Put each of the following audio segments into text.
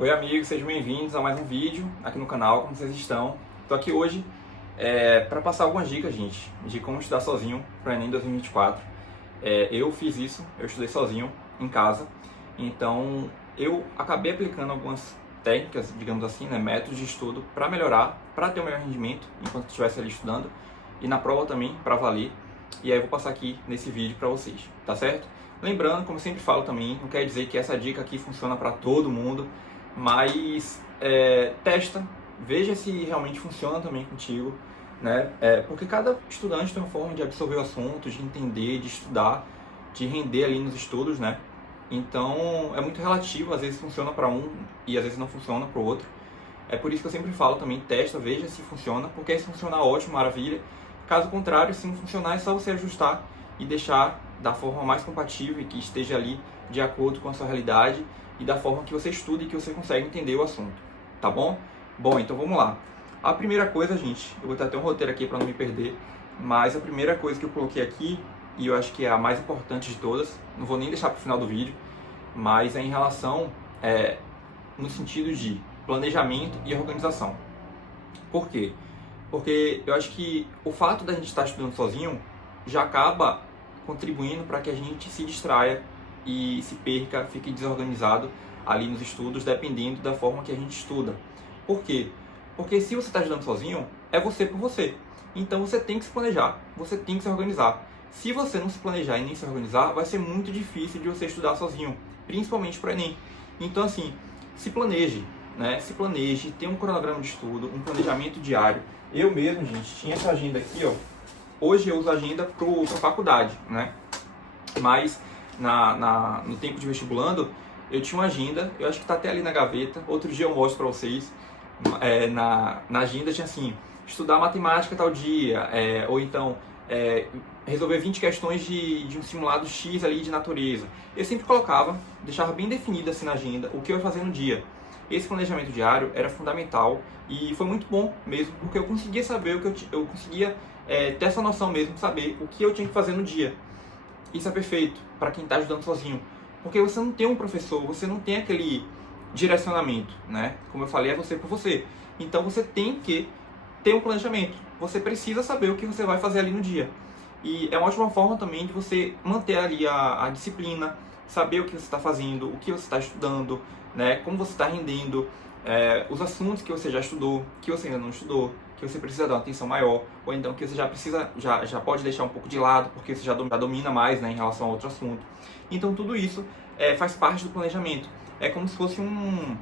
Oi amigos, sejam bem-vindos a mais um vídeo aqui no canal, como vocês estão? Estou aqui hoje para passar algumas dicas, gente, de como estudar sozinho para o Enem 2024. Eu fiz isso, eu estudei sozinho em casa, então eu acabei aplicando algumas técnicas, digamos assim, né, métodos de estudo para melhorar, para ter o melhor rendimento enquanto estivesse ali estudando e na prova também para valer. E aí eu vou passar aqui nesse vídeo para vocês, tá certo? Lembrando, como eu sempre falo também, não quer dizer que essa dica aqui funciona para todo mundo, mas testa, veja se realmente funciona também contigo, né? Porque cada estudante tem uma forma de absorver o assunto, de entender, de estudar, de render ali nos estudos, né? Então é muito relativo, às vezes funciona para um e às vezes não funciona para o outro. É por isso que eu sempre falo também, testa, veja se funciona, porque se funcionar, ótimo, maravilha. Caso contrário, se não funcionar, é só você ajustar e deixar da forma mais compatível e que esteja ali de acordo com a sua realidade e da forma que você estuda e que você consegue entender o assunto, tá bom? Bom, então vamos lá. A primeira coisa, gente, eu vou botar até um roteiro aqui para não me perder, mas a primeira coisa que eu coloquei aqui, e eu acho que é a mais importante de todas, não vou nem deixar para o final do vídeo, mas é em relação, no sentido de planejamento e organização. Por quê? Porque eu acho que o fato da gente estar estudando sozinho já acaba contribuindo para que a gente se distraia e se perca, fique desorganizado ali nos estudos, dependendo da forma que a gente estuda. Por quê? Porque se você está estudando sozinho, é você por você. Então você tem que se planejar, você tem que se organizar. Se você não se planejar e nem se organizar, vai ser muito difícil de você estudar sozinho, principalmente para o Enem. Então assim, se planeje, né? Se planeje, tenha um cronograma de estudo, um planejamento diário. Eu mesmo, gente, tinha essa agenda aqui, ó. Hoje eu uso a agenda para faculdade, né? Mas no tempo de vestibulando, eu tinha uma agenda, eu acho que está até ali na gaveta. Outro dia eu mostro para vocês. Na agenda tinha assim, estudar matemática tal dia, ou então resolver 20 questões de um simulado X ali de natureza. Eu sempre colocava, deixava bem definido assim na agenda o que eu ia fazer no dia. Esse planejamento diário era fundamental e foi muito bom mesmo, porque eu conseguia saber o que eu conseguia ter essa noção mesmo de saber o que eu tinha que fazer no dia. Isso é perfeito para quem está ajudando sozinho, porque você não tem um professor, você não tem aquele direcionamento, né? Como eu falei, é você por você. Então você tem que ter um planejamento. Você precisa saber o que você vai fazer ali no dia. E é uma ótima forma também de você manter ali a disciplina, saber o que você está fazendo, o que você está estudando, né? Como você está rendendo, os assuntos que você já estudou, que você ainda não estudou, que você precisa dar uma atenção maior, ou então que você já pode deixar um pouco de lado, porque você já domina mais, né, em relação a outro assunto. Então tudo isso faz parte do planejamento. É como se fosse um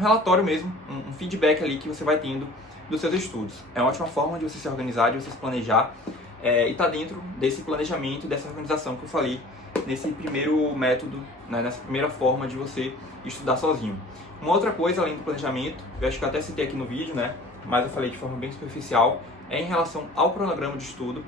relatório mesmo, um feedback ali que você vai tendo dos seus estudos. É uma ótima forma de você se organizar, de você se planejar e estar dentro desse planejamento, dessa organização que eu falei nesse primeiro método, né, nessa primeira forma de você estudar sozinho. Uma outra coisa, além do planejamento, eu acho que eu até citei aqui no vídeo, né, mas eu falei de forma bem superficial, é em relação ao cronograma de estudo.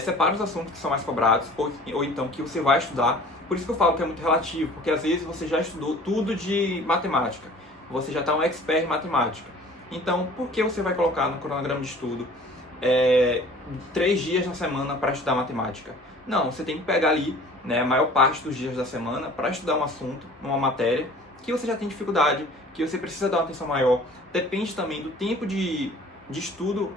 Separa os assuntos que são mais cobrados, ou então que você vai estudar. Por isso que eu falo que é muito relativo, porque às vezes você já estudou tudo de matemática, você já está um expert em matemática. Então, por que você vai colocar no cronograma de estudo 3 dias na semana para estudar matemática? Não, você tem que pegar ali, né, a maior parte dos dias da semana para estudar um assunto, uma matéria, que você já tem dificuldade, que você precisa dar uma atenção maior. Depende também do tempo de estudo,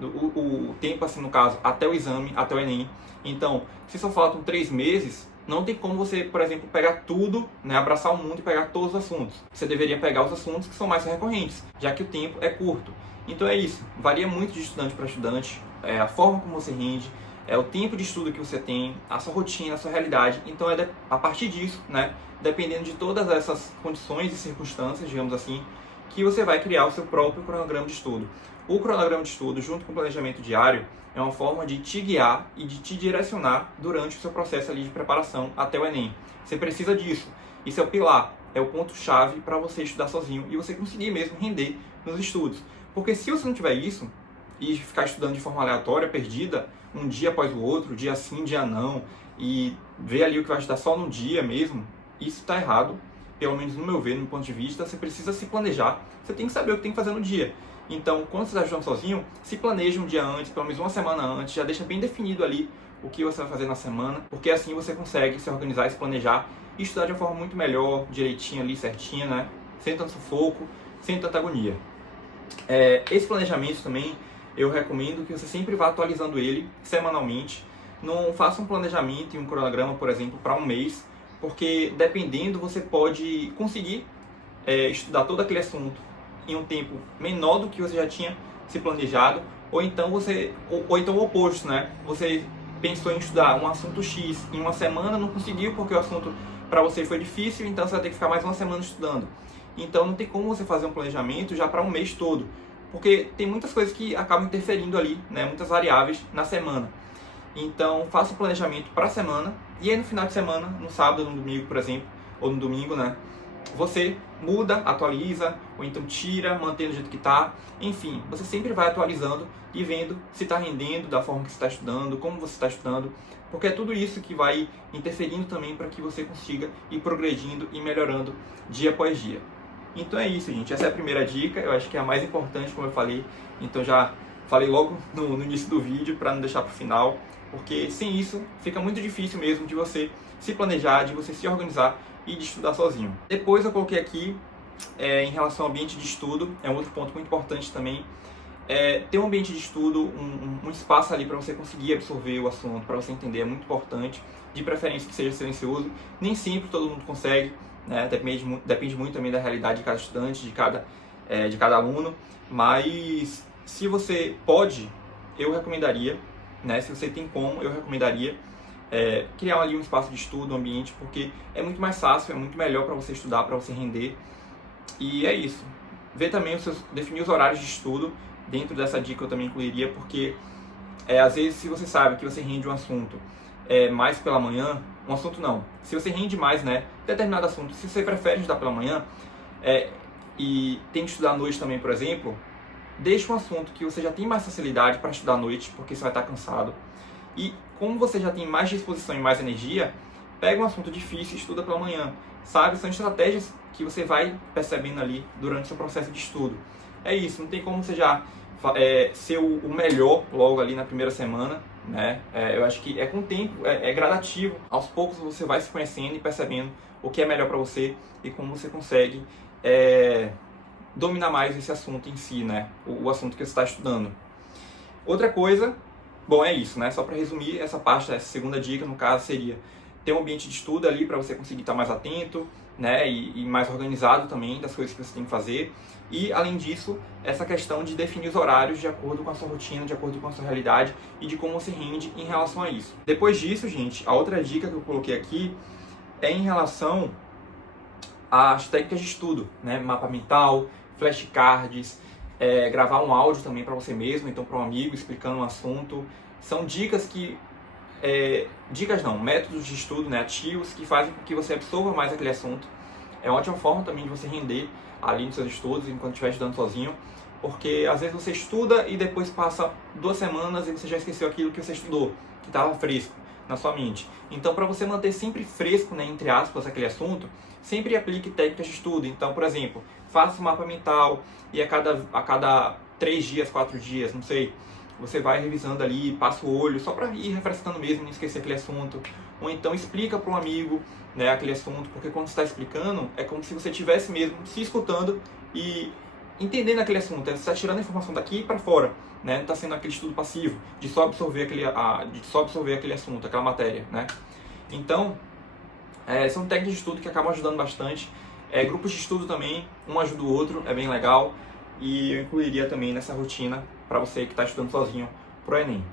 o tempo, assim, no caso, até o exame, até o Enem. Então, se só faltam 3 meses, não tem como você, por exemplo, pegar tudo, né, abraçar o mundo e pegar todos os assuntos. Você deveria pegar os assuntos que são mais recorrentes, já que o tempo é curto. Então é isso, varia muito de estudante para estudante, a forma como você rende, o tempo de estudo que você tem, a sua rotina, a sua realidade. Então a partir disso, né, dependendo de todas essas condições e circunstâncias, digamos assim, que você vai criar o seu próprio cronograma de estudo. O cronograma de estudo, junto com o planejamento diário, é uma forma de te guiar e de te direcionar durante o seu processo ali de preparação até o Enem. Você precisa disso. Isso é o pilar, é o ponto-chave para você estudar sozinho e você conseguir mesmo render nos estudos. Porque se você não tiver isso e ficar estudando de forma aleatória, perdida, um dia após o outro, dia sim, dia não, e ver ali o que vai estudar só no dia mesmo, isso está errado. Pelo menos no meu ver, no meu ponto de vista, você precisa se planejar, você tem que saber o que tem que fazer no dia. Então, quando você está estudando sozinho, se planeja um dia antes, pelo menos uma semana antes, já deixa bem definido ali o que você vai fazer na semana, porque assim você consegue se organizar e se planejar e estudar de uma forma muito melhor, direitinho ali, certinha, né? Sem tanto sufoco, sem tanta agonia. Esse planejamento também, eu recomendo que você sempre vá atualizando ele semanalmente. Não faça um planejamento e um cronograma, por exemplo, para um mês, porque dependendo você pode conseguir estudar todo aquele assunto em um tempo menor do que você já tinha se planejado, ou então o oposto, né? Você pensou em estudar um assunto X em uma semana, não conseguiu porque o assunto para você foi difícil, então você vai ter que ficar mais uma semana estudando. Então não tem como você fazer um planejamento já para um mês todo, porque tem muitas coisas que acabam interferindo ali, né? Muitas variáveis na semana. Então faça um planejamento para a semana, e aí no final de semana, no sábado, no domingo, por exemplo, ou no domingo, né? Você muda, atualiza, ou então tira, mantém do jeito que está. Enfim, você sempre vai atualizando e vendo se está rendendo da forma que você está estudando, como você está estudando, porque é tudo isso que vai interferindo também para que você consiga ir progredindo e melhorando dia após dia. Então é isso, gente. Essa é a primeira dica, eu acho que é a mais importante, como eu falei. Então já falei logo no início do vídeo para não deixar para o final, porque sem isso fica muito difícil mesmo de você se planejar, de você se organizar e de estudar sozinho. Depois eu coloquei aqui, em relação ao ambiente de estudo, é um outro ponto muito importante também. Ter um ambiente de estudo, um espaço ali para você conseguir absorver o assunto, para você entender, é muito importante. De preferência que seja silencioso. Nem sempre todo mundo consegue, né? Depende muito também da realidade de cada estudante, de cada aluno. Mas se você pode, eu recomendaria, né? Se você tem como, eu recomendaria criar ali um espaço de estudo, um ambiente, porque é muito mais fácil, é muito melhor para você estudar, para você render. E é isso. Ver também definir os horários de estudo. Dentro dessa dica eu também incluiria, porque às vezes se você sabe que você rende um assunto mais pela manhã, um assunto não, se você rende mais, né, determinado assunto, se você prefere estudar pela manhã e tem que estudar à noite também, por exemplo, deixa um assunto que você já tem mais facilidade para estudar à noite, porque você vai estar cansado. E como você já tem mais disposição e mais energia, pega um assunto difícil e estuda pela manhã. Sabe? São estratégias que você vai percebendo ali durante o seu processo de estudo. É isso, não tem como você já ser o melhor logo ali na primeira semana, né? Eu acho que com o tempo, é gradativo. Aos poucos você vai se conhecendo e percebendo o que é melhor para você e como você consegue dominar mais esse assunto em si, né? O assunto que você está estudando. Outra coisa, bom, é isso, né? Só para resumir, essa segunda dica, no caso, seria ter um ambiente de estudo ali para você conseguir estar mais atento, né? E mais organizado também das coisas que você tem que fazer. E, além disso, essa questão de definir os horários de acordo com a sua rotina, de acordo com a sua realidade e de como você rende em relação a isso. Depois disso, gente, a outra dica que eu coloquei aqui é em relação às técnicas de estudo, né? Mapa mental, flashcards, gravar um áudio também para você mesmo, então para um amigo explicando um assunto. São dicas métodos de estudo, né, ativos que fazem com que você absorva mais aquele assunto. É uma ótima forma também de você render ali nos seus estudos enquanto estiver estudando sozinho, porque às vezes você estuda e depois passa 2 semanas e você já esqueceu aquilo que você estudou, que estava fresco na sua mente. Então, para você manter sempre fresco, né, entre aspas, aquele assunto, sempre aplique técnicas de estudo. Então, por exemplo, faça um mapa mental e a cada 3 dias, 4 dias, não sei, você vai revisando ali, passa o olho, só para ir refrescando mesmo, não esquecer aquele assunto. Ou então explica para um amigo, né, aquele assunto, porque quando você está explicando, é como se você estivesse mesmo se escutando e entendendo aquele assunto. Você está tirando a informação daqui para fora, né? Não está sendo aquele estudo passivo, de só absorver aquele assunto, aquela matéria, né? Então, são técnicas de estudo que acabam ajudando bastante. Grupos de estudo também, um ajuda o outro, é bem legal. E eu incluiria também nessa rotina para você que está estudando sozinho pro Enem.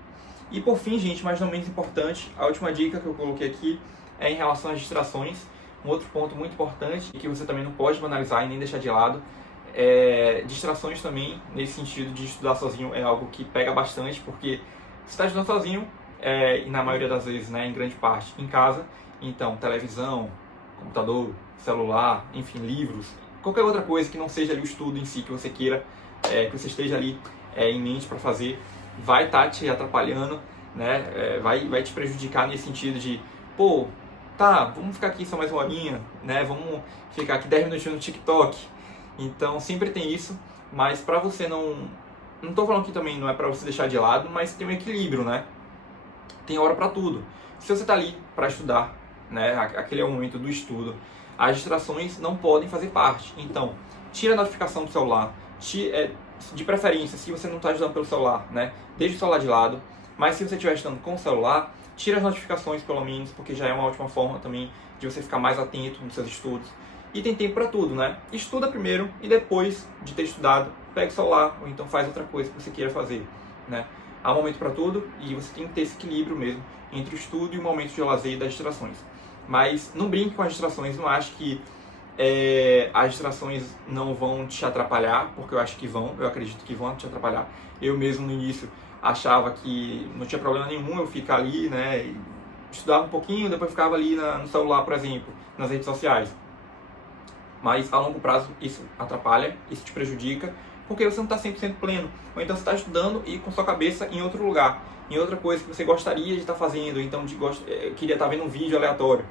E por fim, gente, mas não menos importante, a última dica que eu coloquei aqui é em relação às distrações. Um outro ponto muito importante e que você também não pode banalizar e nem deixar de lado. Distrações também, nesse sentido de estudar sozinho, é algo que pega bastante, porque você está estudando sozinho, e na maioria das vezes, né, em grande parte, em casa. Então, televisão, computador, celular, enfim, livros, qualquer outra coisa que não seja ali o estudo em si que você queira, que você esteja ali em mente para fazer, vai estar te atrapalhando, né? Vai te prejudicar nesse sentido de, pô, tá, vamos ficar aqui só mais uma horinha, né? Vamos ficar aqui 10 minutinhos no TikTok. Então sempre tem isso, mas para você não tô falando que também não é para você deixar de lado, mas tem um equilíbrio, né? Tem hora para tudo. Se você tá ali para estudar, né? Aquele é o momento do estudo. As distrações não podem fazer parte. Então, tira a notificação do celular, de preferência, se você não está estudando pelo celular, né? Deixa o celular de lado. Mas se você estiver estudando com o celular, tira as notificações pelo menos, porque já é uma ótima forma também de você ficar mais atento nos seus estudos. E tem tempo para tudo, né? Estuda primeiro e depois de ter estudado, pega o celular ou então faz outra coisa que você queira fazer, né? Há um momento para tudo e você tem que ter esse equilíbrio mesmo entre o estudo e o momento de lazer e das distrações. Mas não brinque com as distrações, não acho que as distrações não vão te atrapalhar, porque eu acho que vão, eu acredito que vão te atrapalhar. Eu mesmo no início achava que não tinha problema nenhum eu ficar ali, né? Estudava um pouquinho, depois ficava ali no celular, por exemplo, nas redes sociais. Mas a longo prazo isso atrapalha, isso te prejudica, porque você não está 100% pleno. Ou então você está estudando e com sua cabeça em outro lugar, em outra coisa que você gostaria de estar fazendo, então queria estar vendo um vídeo aleatório.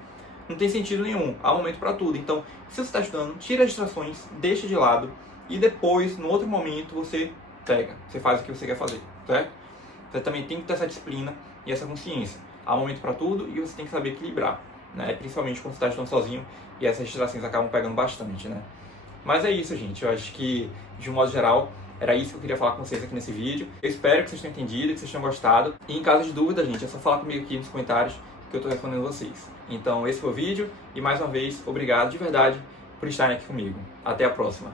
Não tem sentido nenhum, há momento para tudo. Então, se você está estudando, tira as distrações, deixa de lado e depois, no outro momento, você pega, você faz o que você quer fazer, certo? Você também tem que ter essa disciplina e essa consciência. Há momento para tudo e você tem que saber equilibrar, né? Principalmente quando você está estudando sozinho e essas distrações acabam pegando bastante, né? Mas é isso, gente. Eu acho que, de um modo geral, era isso que eu queria falar com vocês aqui nesse vídeo. Eu espero que vocês tenham entendido, que vocês tenham gostado. E em caso de dúvida, gente, é só falar comigo aqui nos comentários que eu estou respondendo vocês. Então, esse foi o vídeo. E mais uma vez, obrigado de verdade por estarem aqui comigo. Até a próxima.